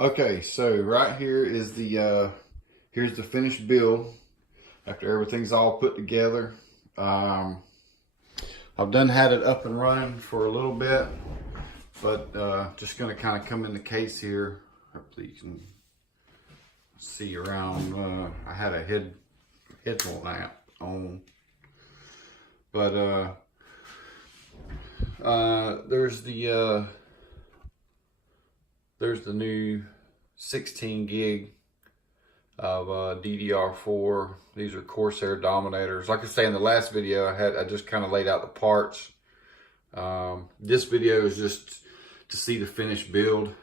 Okay, so right here is the here's the finished build after everything's all put together. I've done had it up and running for a little bit, but just gonna kind of come in the case here. Hopefully you can see around. I had a headphone lamp on, but there's the new 16 gig of DDR4. These are Corsair Dominators. Like I say in the last video, I just kind of laid out the parts. This video is just to see the finished build.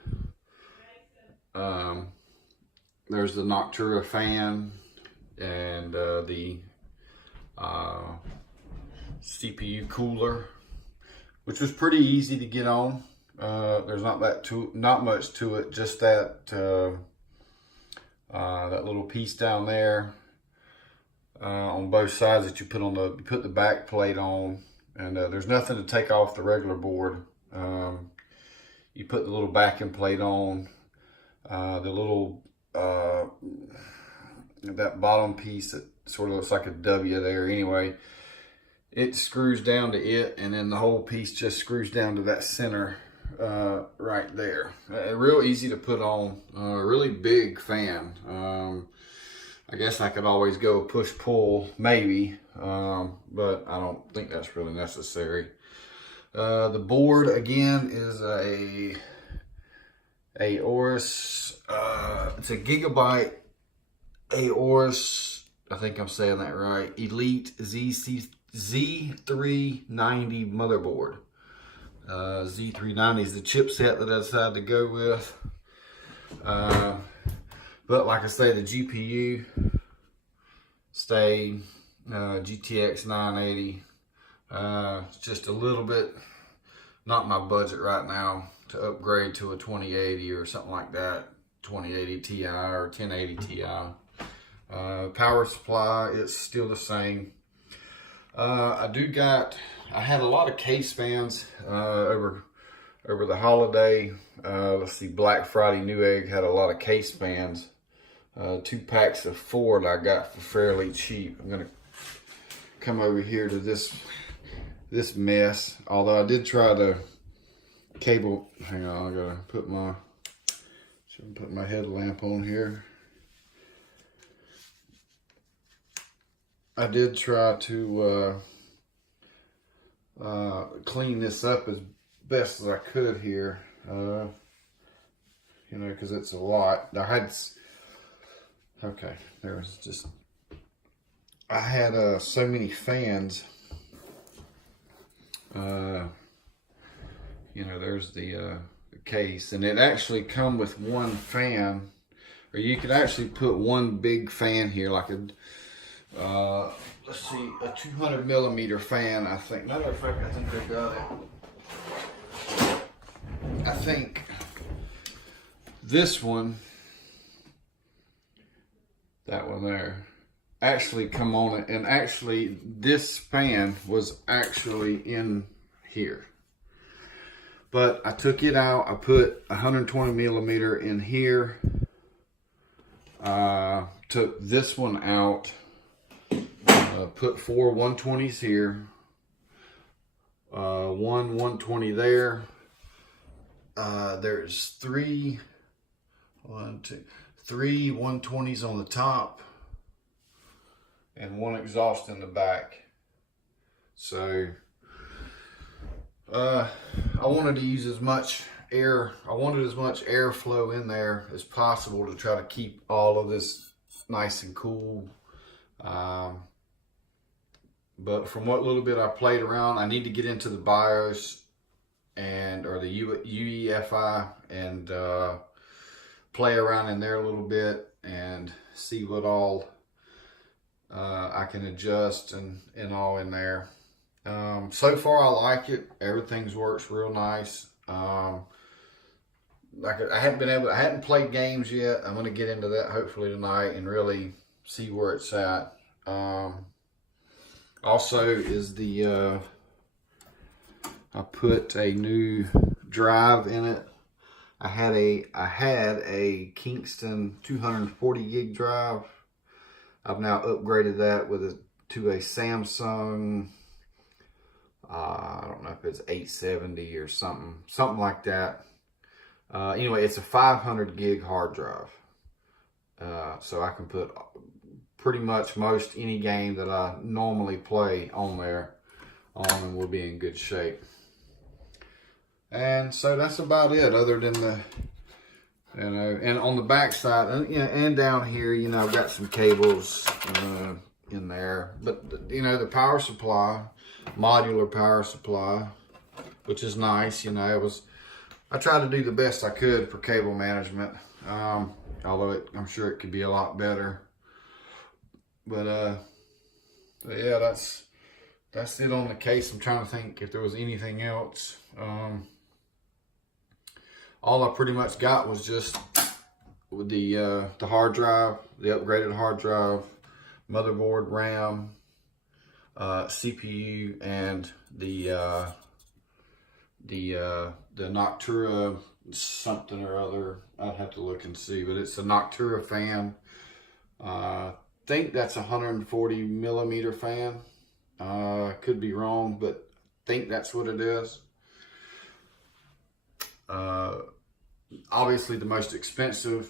There's the Noctura fan and the CPU cooler, which was pretty easy to get on. There's not much to it, just that that little piece down there on both sides that you put the back plate on, and there's nothing to take off the regular board. You put the little backing plate on, the little that bottom piece that sort of looks like a W there. Anyway, it screws down to it, and then the whole piece just screws down to that center right there. Real easy to put on. A really big fan. I guess I could always go push-pull, maybe, but I don't think that's really necessary. The board, again, is a Aourus. It's a gigabyte Aourus, I think I'm saying that right, Elite Z390 motherboard. Z390 is the chipset that I decided to go with. But like I say, the GPU stayed GTX 980. It's just a little bit not my budget right now to upgrade to a 2080 or something like that. 2080 Ti or 1080 Ti. Power supply, it's still the same. I had a lot of case fans over the holiday. Let's see, Black Friday Newegg had a lot of case fans. 2 packs of 4 that I got for fairly cheap. I'm gonna come over here to this mess. Although I did try to cable. Hang on, I gotta put my headlamp on here. I did try to clean this up as best as I could here, you know, because it's a lot. I had so many fans. You know, there's the case, and it actually come with one fan, or you could actually put one big fan here, like a let's see, a 200 millimeter fan, I think. Matter of fact, I think I got it. I think this one, that one there, actually come on it, and actually this fan was actually in here. But I took it out, I put 120 millimeter in here, took this one out, put 4 120s here, 1 120 there. There's 3 120s on the top, and 1 exhaust in the back. So I wanted to use as much air. I wanted as much airflow in there as possible to try to keep all of this nice and cool. But from what little bit I played around, I need to get into the BIOS or the UEFI and play around in there a little bit and see what all I can adjust and all in there. So far I like it. Everything's works real nice. Like I hadn't played games yet. I'm gonna get into that hopefully tonight and really see where it's at. Also is I put a new drive in it. I had a Kingston 240 gig drive. I've now upgraded that to a Samsung. I don't know if it's 870 or something like that. Anyway, it's a 500 gig hard drive. So I can put pretty much most any game that I normally play on there and we'll be in good shape. And so that's about it, other than the, and on the back side, and down here, I've got some cables in there. But, the power supply, modular power supply, which is nice. I tried to do the best I could for cable management, although I'm sure it could be a lot better. But yeah, that's it on the case. I'm trying to think if there was anything else. All I pretty much got was just with the hard drive, the upgraded hard drive, motherboard, RAM, CPU, and the Noctura something or other. I'd have to look and see, but it's a Noctura fan. I think that's a 140 millimeter fan. Could be wrong, but I think that's what it is. Obviously the most expensive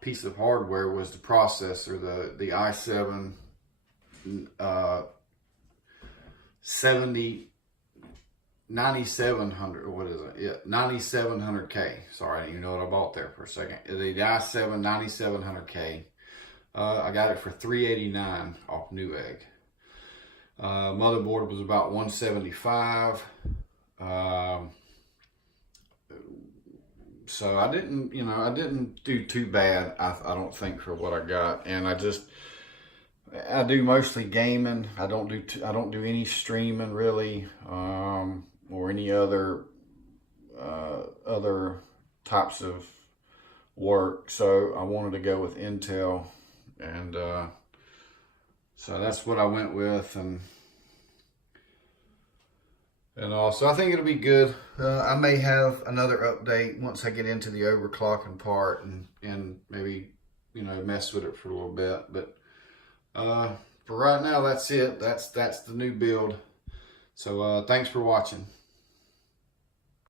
piece of hardware was the processor, the i7 9700, what is it? Yeah, 9700K. Sorry, I didn't even know what I bought there for a second. The i7 9700K. I got it for $389 off Newegg. Motherboard was about $175. So I didn't do too bad, I don't think, for what I got. And I do mostly gaming. I don't do any streaming really, or any other types of work. So I wanted to go with Intel, and so that's what I went with, and also I think it'll be good. I may have another update once I get into the overclocking part and maybe mess with it for a little bit. But for right now, that's it. That's the new build. So thanks for watching.